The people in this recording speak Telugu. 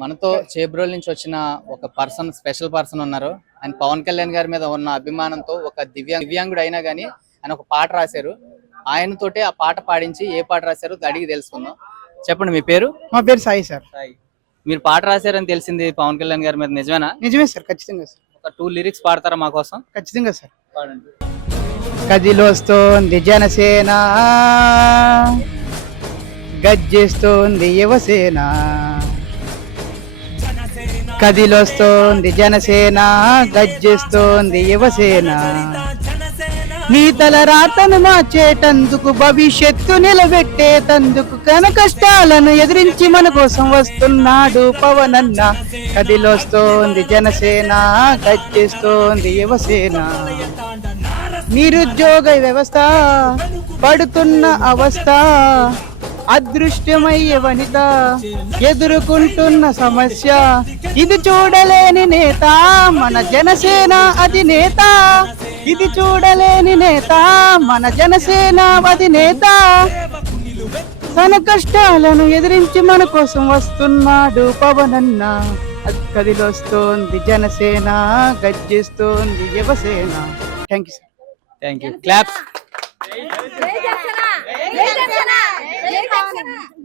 మనతో చేబ్రోల్ నుంచి వచ్చిన ఒక పర్సన్ స్పెషల్ పర్సన్ ఉన్నారు. ఆయన పవన్ కళ్యాణ్ గారి మీద ఉన్న అభిమానంతో ఒక దివ్యాంగ్ దివ్యాంగుడు అయినా కానీ ఆయన ఒక పాట రాశారు. ఆయనతోటే ఆ పాట పాడించి ఏ పాట రాశారో అడిగి తెలుసుకుందాం. చెప్పండి మీ పేరు? మా పేరు సాయి సార్. మీరు పాట రాశారని తెలిసింది పవన్ కళ్యాణ్ గారి మీద నిజమేనా? నిజమే సార్ ఖచ్చితంగా సార్. ఒక టూ లిరిక్స్ పాడతారా మా కోసం? ఖచ్చితంగా సార్. పాడండి. కదిలోస్తోంది జనసేన గజ్జేస్తోంది యువసేన. కదిలోస్తోంది జనసేన గజ్జేస్తోంది యువసేన. నీ తల రాతను మార్చేటందుకు భవిష్యత్తు నిలబెట్టేటందుకు కన కష్టాలను ఎదిరించి మన కోసం వస్తున్నాడు పవనన్న కదిలోస్తోంది జనసేన గజ్జేస్తోంది యువసేన. నిరుద్యోగ వ్యవస్థ పడుతున్న అవస్థ అదృష్టమయ్యే వనిత ఎదుర్కొంటున్న సమస్య. ఇది చూడలేని నేత మన జనసేన అధినేత. ఇది చూడలేని నేత మన జనసేన అధినేత. తన కష్టాలను ఎదిరించి మన కోసం వస్తున్నాడు పవనన్న. కదిలొస్తోంది జనసేన గర్జిస్తోంది Yuvasena. Thank you sir thank you claps yeah.